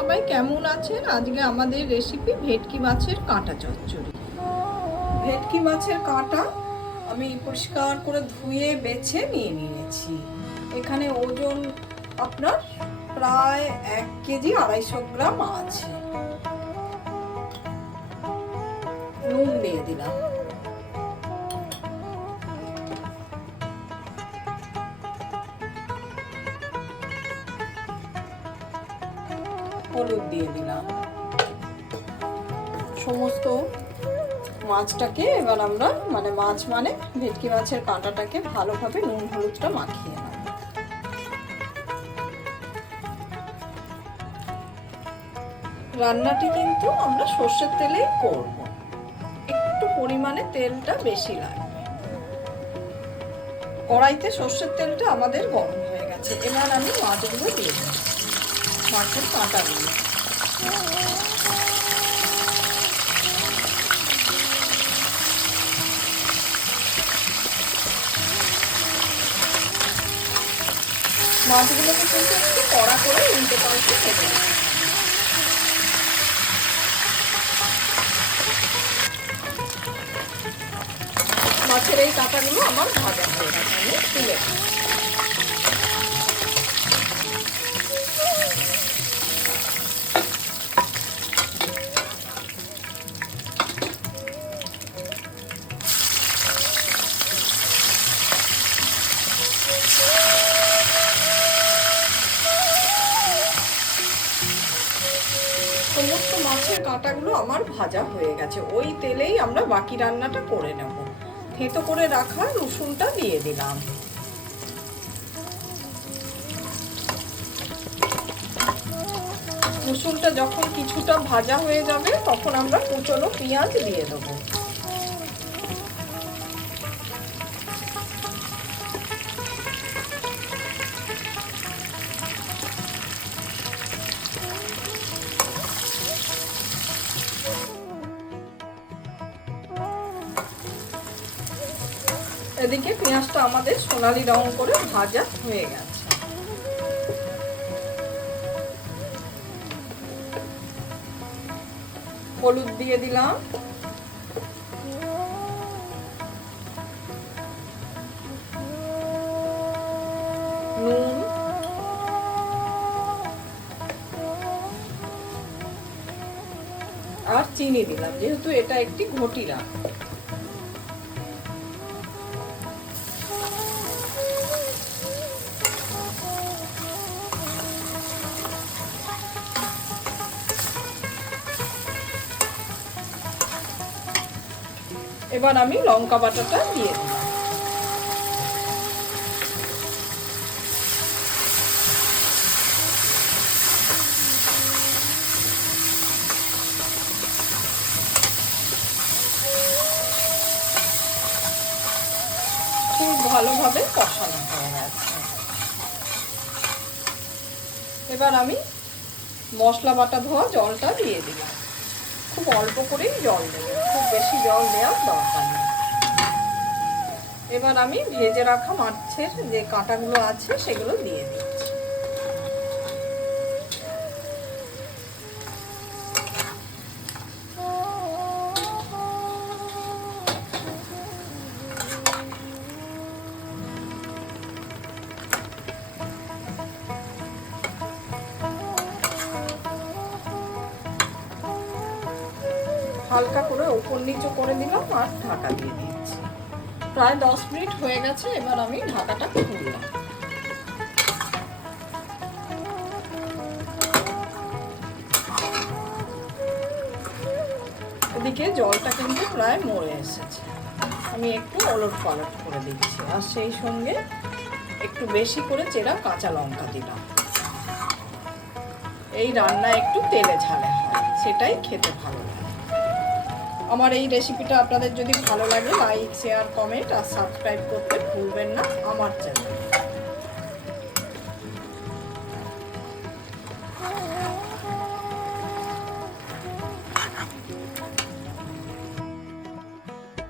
সবাই কেমন আছেন? আজকে আমাদের রেসিপি ভেটকি মাছের কাঁটা চচ্চড়ি। ভেটকি মাছের কাঁটা আমি পরিষ্কার করে ধুয়ে বেছে নিয়ে নিয়েছি। এখানে ওজন আপনার প্রায় 1 কেজি 250 গ্রাম আছে। নুন দিয়ে দিলাম, হলুদ দিয়ে দিলাম। সমস্ত মাছটাকে এবার আমরা মাছ ভেটকি মাছের কাঁটাটাকে ভালোভাবে নুন হলুদটা মাখিয়ে নেব। রান্নাটি কিন্তু আমরা সর্ষের তেলেই করব, একটু পরিমাণে তেলটা বেশি লাগবে। কড়াইতে সর্ষের তেলটা আমাদের গরম হয়ে গেছে। এবার আমি মাছগুলো দিয়ে দেব, মাছের কাঁটাগুলো। মাছগুলোকে কিন্তু একটু কড়া করে উল্টে পাল্টে খেতে হবে। মাছের এই কাঁটাগুলো আমার ভাজা হয়ে গেছে, আমি তুলে সমস্ত মাছের কাঁটাগুলো আমার ভাজা হয়ে গেছে। ওই তেলেই আমরা বাকি রান্নাটা করে নেব। থেঁতো করে রাখা রসুনটা দিয়ে দিলাম। রসুনটা যখন কিছুটা ভাজা হয়ে যাবে তখন আমরা কুচনো পেঁয়াজ দিয়ে দেবো। এদিকে পেঁয়াজটা আমাদের সোনালী রং করে ভাজা হয়ে গেছে। হলুদ দিয়ে দিলাম, নুন, আর চিনি দিলাম, যেহেতু এটা একটি ঘটি রান্না। এবার আমি লঙ্কা বাটাটা দিয়ে দিলাম। খুব ভালোভাবে কষানো হয়ে গেছে। এবার আমি মশলা বাটা ধোয়া জলটা দিয়ে দিলাম। খুব অল্প করেই জল দেবো, খুব বেশি জল দেওয়ার দরকার নেই। এবার আমি ভেজে রাখা মাছের যে কাঁটাগুলো আছে সেগুলো দিয়ে দিচ্ছি। হালকা করে উপর নিচু করে দিলাম আর ঢাকা দিয়ে দিচ্ছি। প্রায় 10 মিনিট হয়ে গেছে। এবার আমি ঢাকাটা খুললাম। এদিকে জলটা কিন্তু প্রায় মরে এসেছে। আমি একটু ওলট পালট করে দিচ্ছি, আর সেই সঙ্গে একটু বেশি করে চেরা কাঁচা লঙ্কা দিলাম। এই রান্না একটু তেলে ঝালে হয়, সেটাই খেতে ভালো লাগে। আমার এই রেসিপিটা আপনাদের যদি ভালো লাগে, লাইক, শেয়ার, কমেন্ট আর সাবস্ক্রাইব করতে ভুলবেন না আমার চ্যানেল।